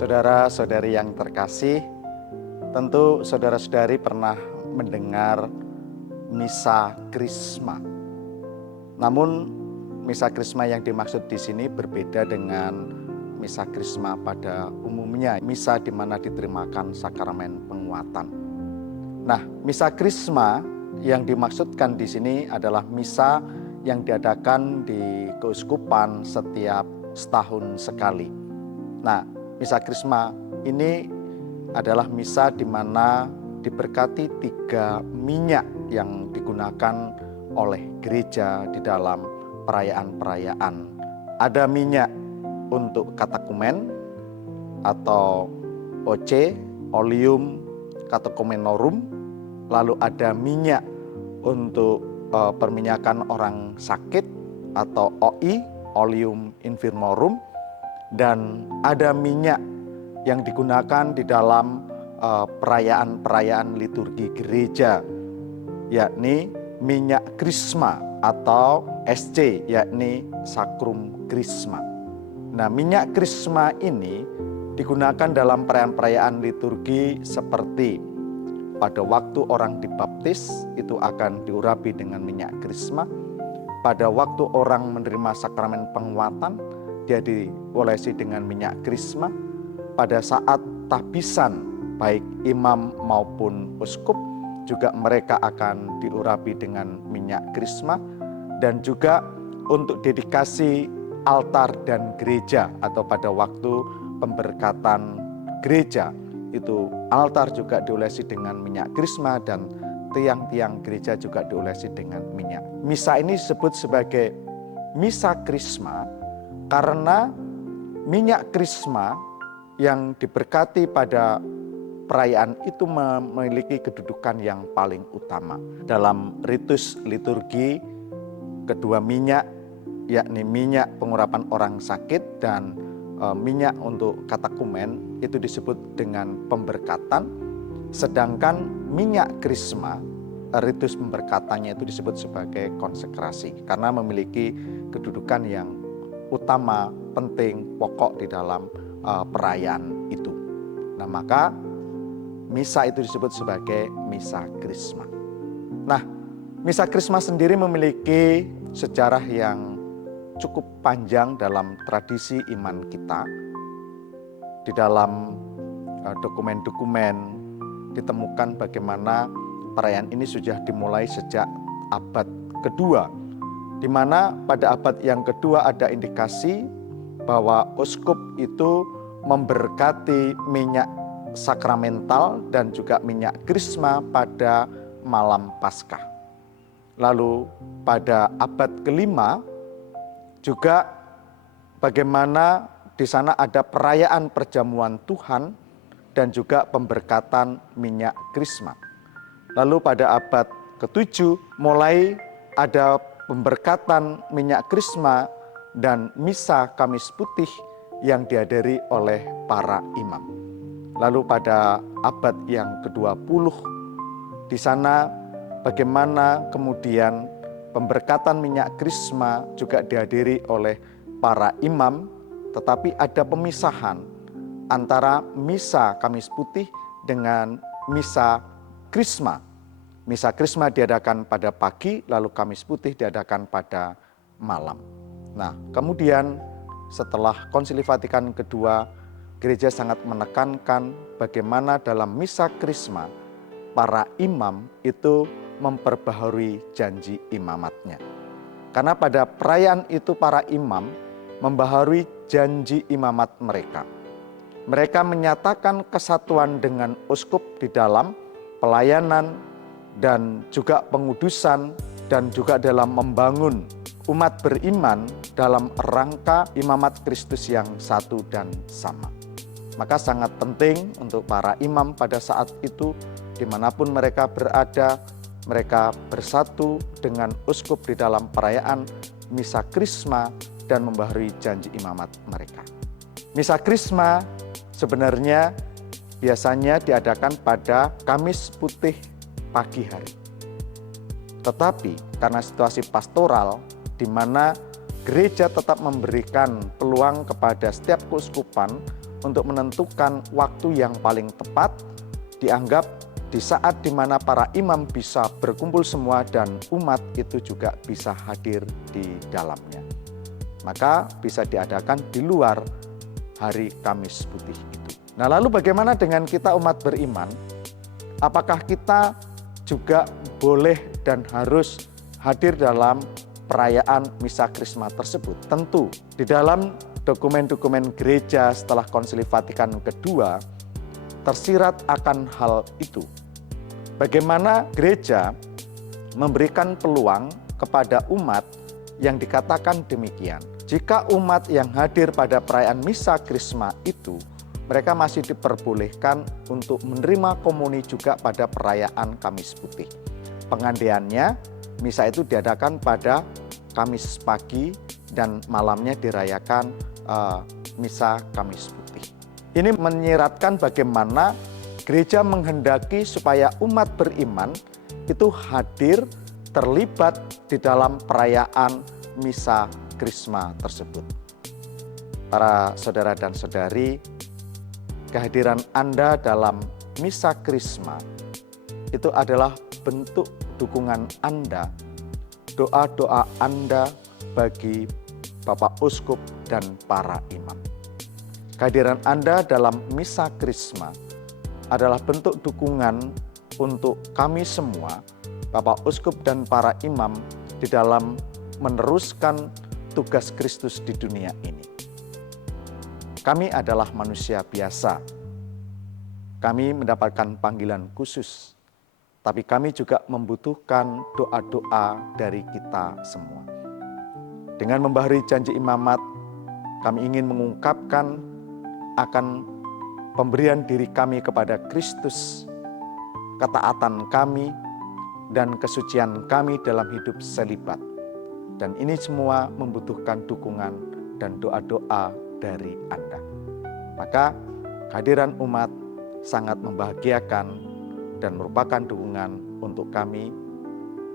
Saudara-saudari yang terkasih, tentu saudara-saudari pernah mendengar misa Krisma. Namun misa Krisma yang dimaksud di sini berbeda dengan misa Krisma pada umumnya, misa di mana diterimakan sakramen penguatan. Nah, misa Krisma yang dimaksudkan di sini adalah misa yang diadakan di keuskupan setiap setahun sekali. Nah, misa Krisma ini adalah misa di mana diberkati 3 minyak yang digunakan oleh gereja di dalam perayaan-perayaan. Ada minyak untuk katekumen atau OC, Oleum Catechumenorum, lalu ada minyak untuk perminyakan orang sakit atau OI, Oleum Infirmorum, dan ada minyak yang digunakan di dalam perayaan-perayaan liturgi gereja, yakni minyak Krisma atau SC, yakni Sacrum Krisma. Nah, minyak Krisma ini digunakan dalam perayaan-perayaan liturgi seperti pada waktu orang dibaptis itu akan diurapi dengan minyak Krisma. Pada waktu orang menerima sakramen penguatan dia diolesi dengan minyak Krisma. Pada saat tahbisan baik imam maupun uskup juga mereka akan diurapi dengan minyak Krisma. Dan juga untuk dedikasi altar dan gereja atau pada waktu pemberkatan gereja itu altar juga diolesi dengan minyak Krisma dan tiang-tiang gereja juga diolesi dengan minyak. Misa ini disebut sebagai misa Krisma karena minyak Krisma yang diberkati pada perayaan itu memiliki kedudukan yang paling utama. Dalam ritus liturgi, kedua minyak yakni minyak pengurapan orang sakit dan minyak untuk katekumen itu disebut dengan pemberkatan, sedangkan minyak Krisma ritus pemberkatannya itu disebut sebagai konsekrasi karena memiliki kedudukan yang utama, penting, pokok di dalam perayaan itu. Nah, maka misa itu disebut sebagai misa Krisma. Nah, misa Krisma sendiri memiliki sejarah yang cukup panjang dalam tradisi iman kita. Di dalam dokumen-dokumen ditemukan bagaimana perayaan ini sudah dimulai sejak abad kedua, di mana pada abad yang kedua ada indikasi bahwa uskup itu memberkati minyak sakramental dan juga minyak Krisma pada malam Paskah. Lalu pada abad kelima juga bagaimana di sana ada perayaan perjamuan Tuhan dan juga pemberkatan minyak Krisma. Lalu pada abad ke-7 mulai ada pemberkatan minyak Krisma dan misa Kamis Putih yang dihadiri oleh para imam. Lalu pada abad yang ke-20 di sana bagaimana kemudian pemberkatan minyak Krisma juga dihadiri oleh para imam, tetapi ada pemisahan antara misa Kamis Putih dengan misa Krisma. Misa Krisma diadakan pada pagi, lalu Kamis Putih diadakan pada malam. Nah, kemudian setelah Konsili Vatikan kedua, gereja sangat menekankan bagaimana dalam misa Krisma para imam itu memperbaharui janji imamatnya. Karena pada perayaan itu para imam membaharui janji imamat mereka. Mereka menyatakan kesatuan dengan uskup di dalam pelayanan dan juga pengudusan dan juga dalam membangun umat beriman dalam rangka imamat Kristus yang satu dan sama. Maka sangat penting untuk para imam pada saat itu dimanapun mereka berada, mereka bersatu dengan uskup di dalam perayaan misa Krisma dan membaharui janji imamat mereka. Misa Krisma sebenarnya biasanya diadakan pada Kamis Putih pagi hari. Tetapi karena situasi pastoral di mana gereja tetap memberikan peluang kepada setiap keuskupan untuk menentukan waktu yang paling tepat, dianggap di saat di mana para imam bisa berkumpul semua dan umat itu juga bisa hadir di dalamnya. Maka bisa diadakan di luar hari Kamis Putih itu. Nah, lalu bagaimana dengan kita umat beriman? Apakah kita juga boleh dan harus hadir dalam perayaan Misa Krisma tersebut? Tentu, di dalam dokumen-dokumen gereja setelah Konsili Vatikan II tersirat akan hal itu. Bagaimana gereja memberikan peluang kepada umat yang dikatakan demikian. Jika umat yang hadir pada perayaan Misa Krisma itu, mereka masih diperbolehkan untuk menerima komuni juga pada perayaan Kamis Putih. Pengandiannya, misa itu diadakan pada Kamis pagi dan malamnya dirayakan Misa Kamis Putih. Ini menyiratkan bagaimana gereja menghendaki supaya umat beriman itu hadir terlibat di dalam perayaan Misa Krisma tersebut. Para saudara dan saudari, kehadiran Anda dalam Misa Krisma itu adalah bentuk dukungan Anda, doa-doa Anda bagi Bapak Uskup dan para imam. Kehadiran Anda dalam Misa Krisma adalah bentuk dukungan untuk kami semua, Bapak Uskup dan para imam, di dalam meneruskan tugas Kristus di dunia ini. Kami adalah manusia biasa. Kami mendapatkan panggilan khusus, tapi kami juga membutuhkan doa-doa dari kita semua. Dengan membaharui janji imamat, kami ingin mengungkapkan akan pemberian diri kami kepada Kristus, ketaatan kami, dan kesucian kami dalam hidup selibat. Dan ini semua membutuhkan dukungan dan doa-doa dari Anda. Maka kehadiran umat sangat membahagiakan dan merupakan dukungan untuk kami,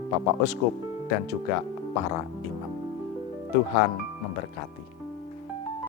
Bapak Uskup dan juga para imam. Tuhan memberkati.